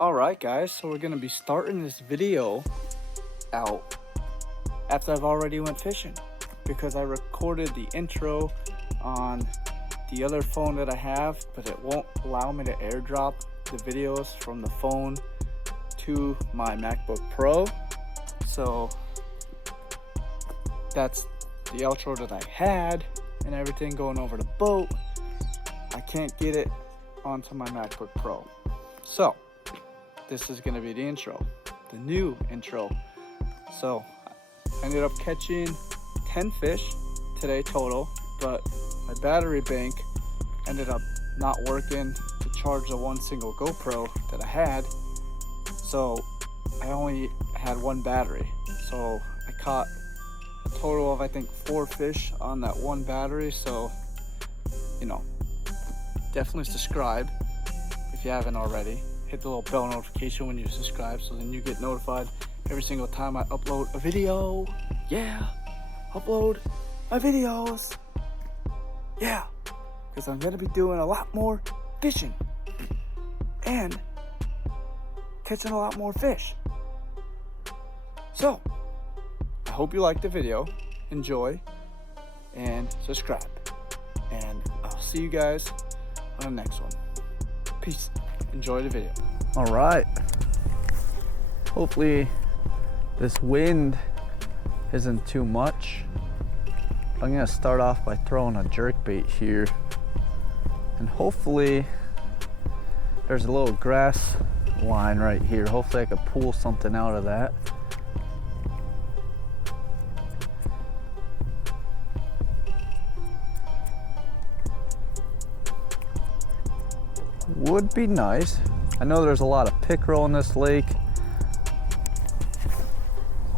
Alright guys, so we're gonna be starting this video out after I've already went fishing, because I recorded the intro on the other phone that I have, but it won't allow me to airdrop the videos from the phone to my MacBook Pro. So that's the outro that I had and everything going over the boat. I can't get it onto my MacBook Pro. So this is gonna be the intro, the new intro. So I ended up catching 10 fish today total, but my battery bank ended up not working to charge the one single GoPro that I had. So I only had one battery. So I caught a total of, I think, 4 fish on that one battery. So, you know, definitely subscribe if you haven't already. Hit the little bell notification when you subscribe, so then you get notified every single time I upload a video. Yeah, upload my videos. Yeah, because I'm gonna be doing a lot more fishing and catching a lot more fish. So I hope you liked the video, enjoy, and subscribe, and I'll see you guys on the next one. Peace. Enjoy the video. All right, hopefully this wind isn't too much. I'm gonna start off by throwing a jerkbait here, and hopefully there's a little grass line right here. Hopefully I could pull something out of that. Would be nice. I know there's a lot of pickerel in this lake.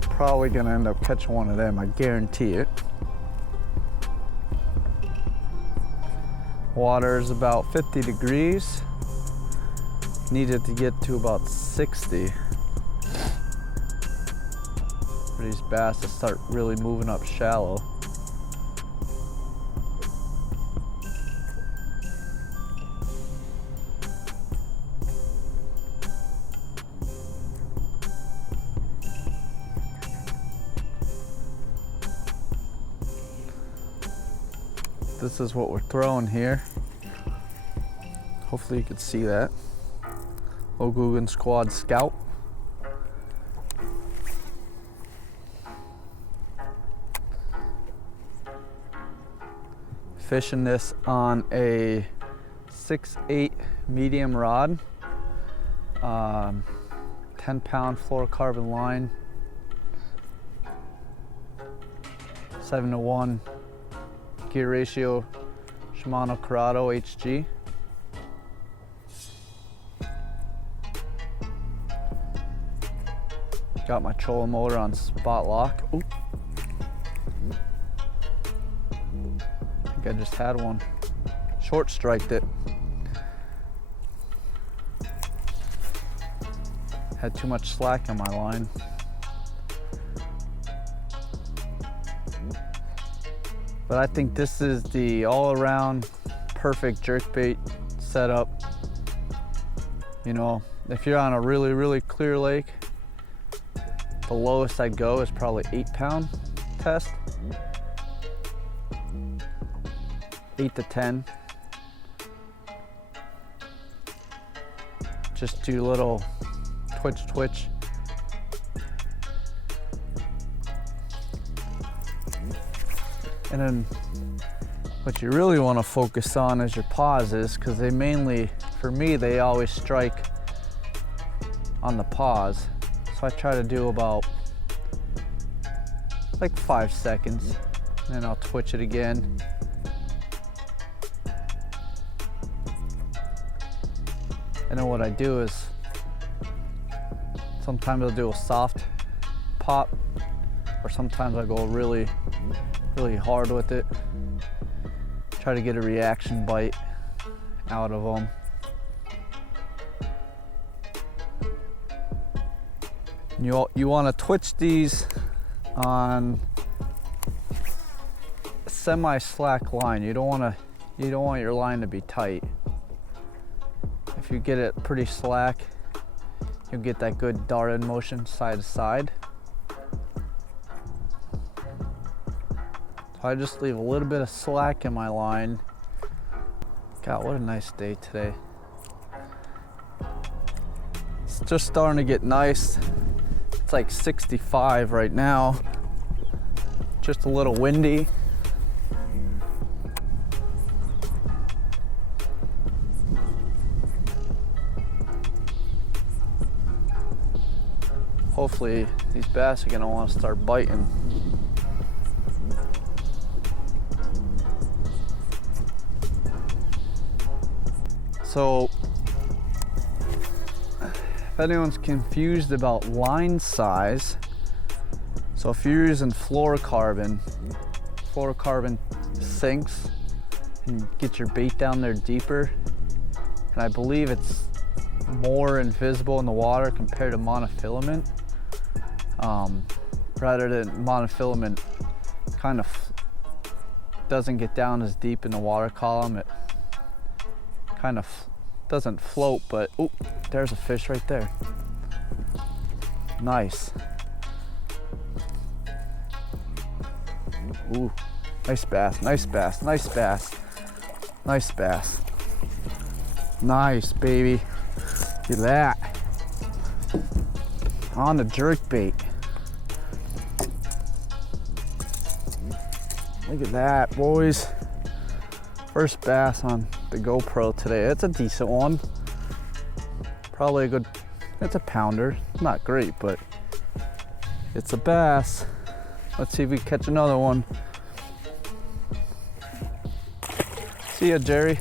Probably gonna end up catching one of them, I guarantee it. Water is about 50 degrees. Needed to get to about 60 for these bass to start really moving up shallow. This is what we're throwing here. Hopefully you can see that. Little Googan Squad Scout. Fishing this on a 6/8 medium rod. 10-pound fluorocarbon line. 7:1 gear ratio Shimano Corrado HG. Got my trolling motor on spot lock. Oop. I think I just had one. Short striked it. Had too much slack on my line. But I think this is the all-around perfect jerkbait setup. You know, if you're on a really, really clear lake, the lowest I'd go is probably 8-pound test. 8 to 10. Just do little twitch. And then what you really want to focus on is your pauses, because they mainly, for me, they always strike on the pause. So I try to do about like 5 seconds, and then I'll twitch it again. And then what I do is sometimes I'll do a soft pop, or sometimes I go really hard with it. Try to get a reaction bite out of them. You want to twitch these on semi-slack line. You don't want your line to be tight. If you get it pretty slack, you'll get that good darting motion side to side. So I just leave a little bit of slack in my line. God, what a nice day today. It's just starting to get nice. It's like 65 right now. Just a little windy. Hopefully these bass are gonna want to start biting. So if anyone's confused about line size, so if you're using fluorocarbon sinks and get your bait down there deeper, and I believe it's more invisible in the water compared to monofilament. Rather than monofilament kind of doesn't get down as deep in the water column, it kind of doesn't float, but oh, there's a fish right there. Nice. Ooh, nice bass, nice bass, nice bass, nice bass. Nice, baby. Look at that. On the jerkbait. Look at that, boys. First bass on the GoPro today. It's a decent one. Probably a good, it's a pounder. Not great, but it's a bass. Let's see if we can catch another one. See ya, Jerry.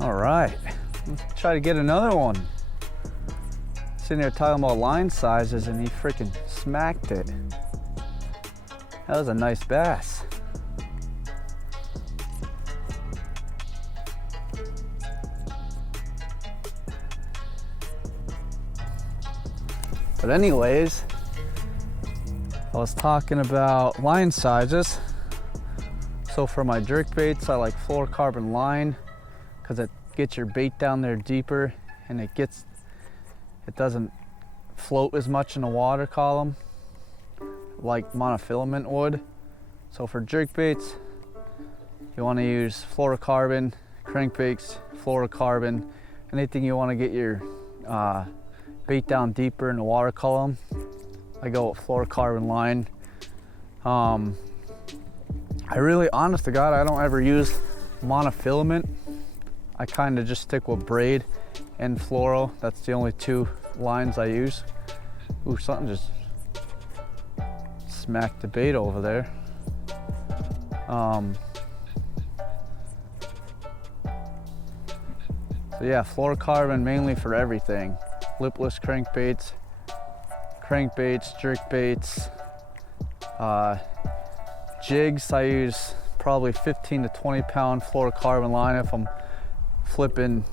All right, let's try to get another one. Sitting there talking about line sizes and he freaking smacked it. That was a nice bass. But anyways, I was talking about line sizes. So for my jerkbaits, I like fluorocarbon line because it gets your bait down there deeper and it doesn't float as much in the water column like monofilament would. So for jerkbaits, you want to use fluorocarbon, crankbaits, fluorocarbon, anything you want to get your bait down deeper in the water column. I go with fluorocarbon line. I really, honest to God, I don't ever use monofilament. I kind of just stick with braid and fluoro. That's the only two lines I use. Ooh, something just smacked the bait over there. So yeah, fluorocarbon mainly for everything. Lipless crankbaits, jerkbaits, jigs. I use probably 15 to 20 pound fluorocarbon line if I'm flipping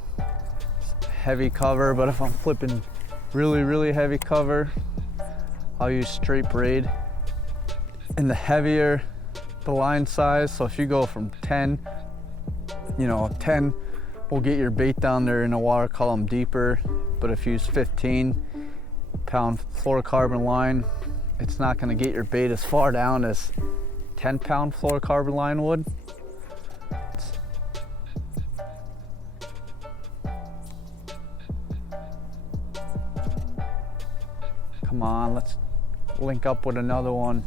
heavy cover, but if I'm flipping really heavy cover, I'll use straight braid. And the heavier the line size, so if you go from 10, 10 will get your bait down there in the water column deeper, but if you use 15 pound fluorocarbon line, it's not going to get your bait as far down as 10 pound fluorocarbon line would. Come on, let's link up with another one.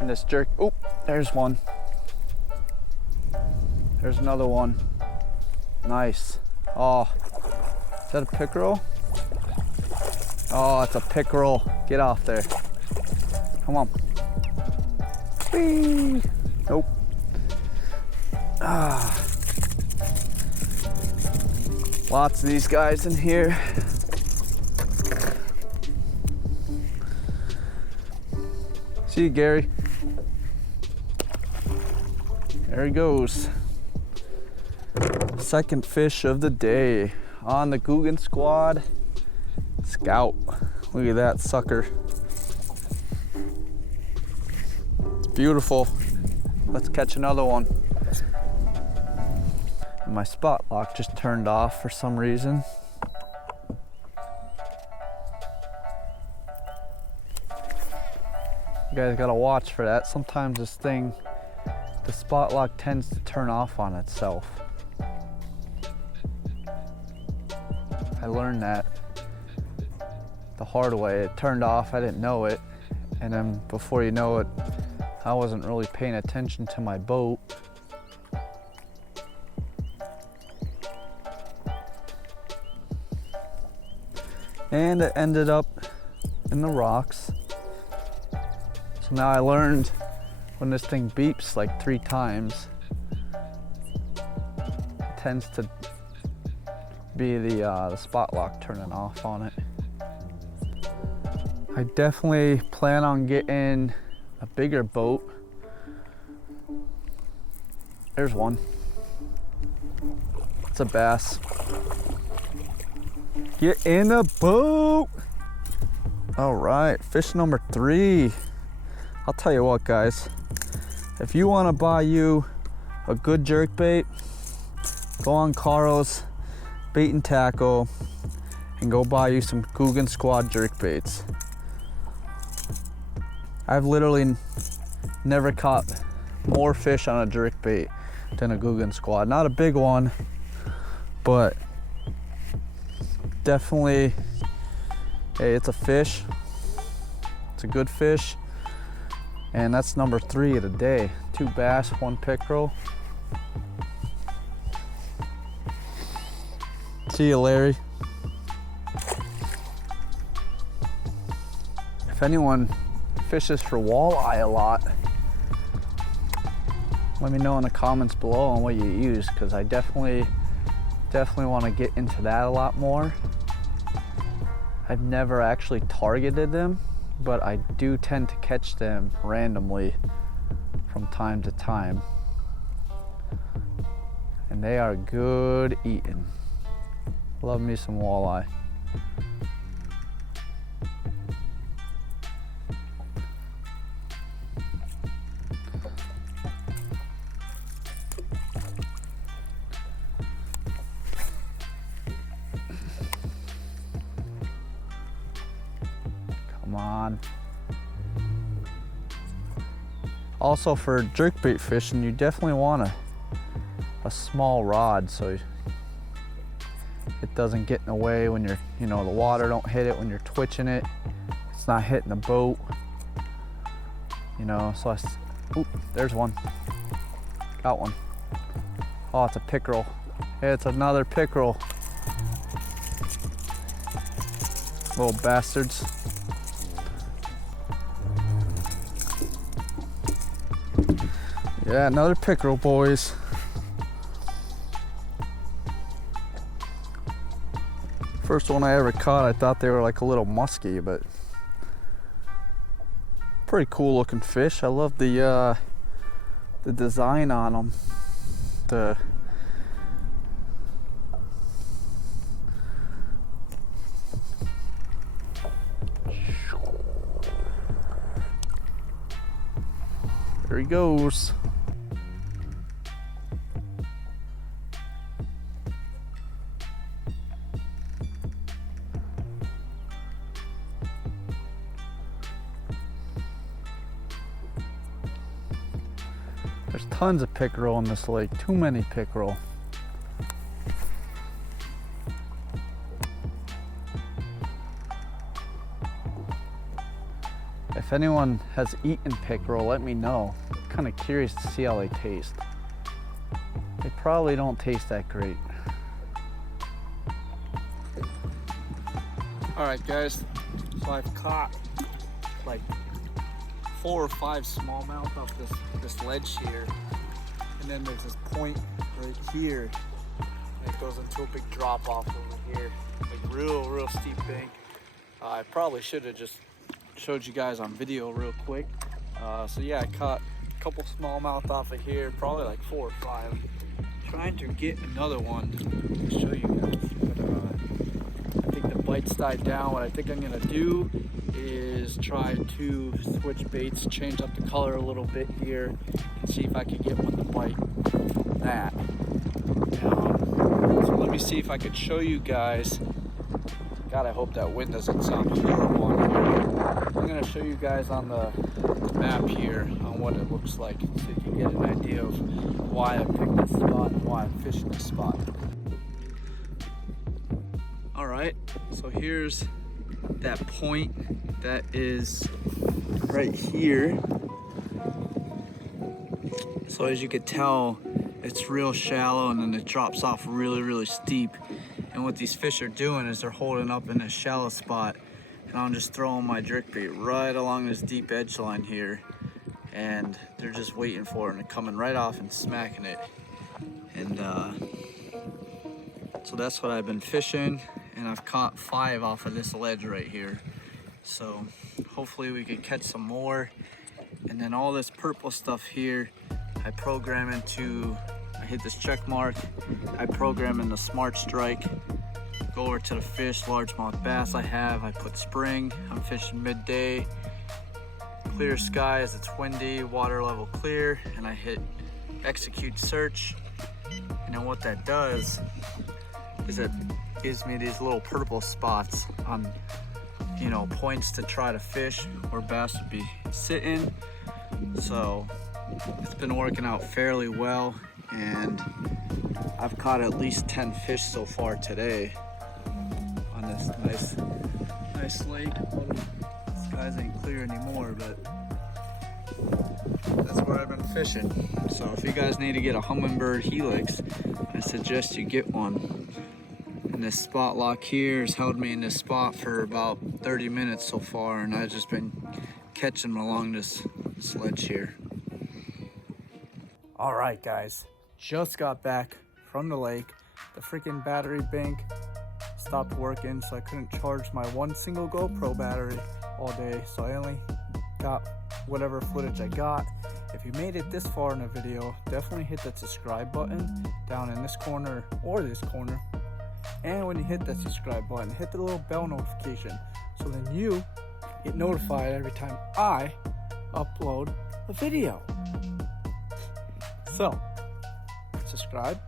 And this jerk, oh, there's one. There's another one. Nice. Oh, is that a pickerel? Oh, it's a pickerel. Get off there. Come on. Whee! Nope. Ah. Lots of these guys in here. See you, Gary. There he goes. Second fish of the day on the Googan squad. Scout. Look at that sucker. Beautiful. Let's catch another one. My spot lock just turned off for some reason. You guys gotta watch for that. Sometimes this thing, the spot lock tends to turn off on itself. I learned that the hard way. It turned off, I didn't know it. And then before you know it, I wasn't really paying attention to my boat. And it ended up in the rocks. So now I learned when this thing beeps like 3 times, it tends to be the spot lock turning off on it. I definitely plan on getting a bigger boat. There's one. It's a bass. Get in the boat. All right, fish number 3. I'll tell you what, guys, if you want to buy you a good jerkbait, go on Carl's Bait and Tackle and go buy you some Googan Squad jerkbaits. I've literally never caught more fish on a jerkbait than a Googan Squad. Not a big one, but definitely, hey, it's a fish. It's a good fish. And that's number 3 of the day. 2 bass, 1 pickerel. See you, Larry. If anyone fishes for walleye a lot, let me know in the comments below on what you use, because I definitely want to get into that a lot more. I've never actually targeted them, but I do tend to catch them randomly from time to time. And they are good eating. Love me some walleye. Come on. Also, for jerkbait fishing, you definitely want a small rod so it doesn't get in the way when you're, the water don't hit it when you're twitching it. It's not hitting the boat. So oop, there's one. Got one. Oh, it's a pickerel. It's another pickerel. Little bastards. Yeah, another pickerel, boys. First one I ever caught, I thought they were like a little musky, but pretty cool looking fish. I love the design on them. There he goes. There's tons of pickerel in this lake, too many pickerel. If anyone has eaten pickerel, let me know. I'm kind of curious to see how they taste. They probably don't taste that great. All right, guys, so I've caught like 4 or 5 smallmouth off this ledge here, and then there's this point right here, and it goes into a big drop off over here, like real steep bank. I probably should have just showed you guys on video real quick. So yeah, I caught a couple smallmouth off of here, probably like 4 or 5. Trying to get another one to show you guys, but I think the bites died down, what I think I'm gonna do is try to switch baits, change up the color a little bit here, and see if I can get one to bite that. So let me see if I could show you guys. God, I hope that wind doesn't sound horrible on here. I'm gonna show you guys on the map here on what it looks like, so you can get an idea of why I picked this spot and why I'm fishing this spot. All right, so here's that point that is right here. So as you can tell, it's real shallow and then it drops off really steep. And what these fish are doing is they're holding up in this shallow spot, and I'm just throwing my jerkbait right along this deep edge line here, and they're just waiting for it and coming right off and smacking it. And so that's what I've been fishing, and I've caught 5 off of this ledge right here. So hopefully we can catch some more. And then all this purple stuff here, I program into, I hit this check mark, I program in the smart strike, go over to the fish, largemouth bass I put spring, I'm fishing midday, clear skies, it's windy, water level clear, and I hit execute search. And then what that does is it gives me these little purple spots on, you know, points to try to fish where bass would be sitting. So it's been working out fairly well, and I've caught at least 10 fish so far today on this nice lake. The skies ain't clear anymore, but that's where I've been fishing. So if you guys need to get a hummingbird helix, I suggest you get one. And this spot lock here has held me in this spot for about 30 minutes so far, and I've just been catching them along this ledge here. All right, guys, just got back from the lake. The freaking battery bank stopped working, so I couldn't charge my one single GoPro battery all day, so I only got whatever footage I got. If you made it this far in the video, definitely hit that subscribe button down in this corner or this corner. And when you hit that subscribe button, hit the little bell notification, so then you get notified every time I upload a video. So, subscribe,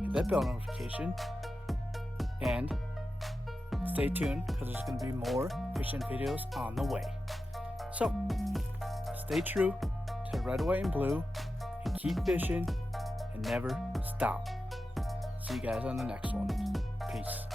hit that bell notification, and stay tuned because there's going to be more fishing videos on the way. So, stay true to red, white, and blue, and keep fishing and never stop. See you guys on the next one. Peace.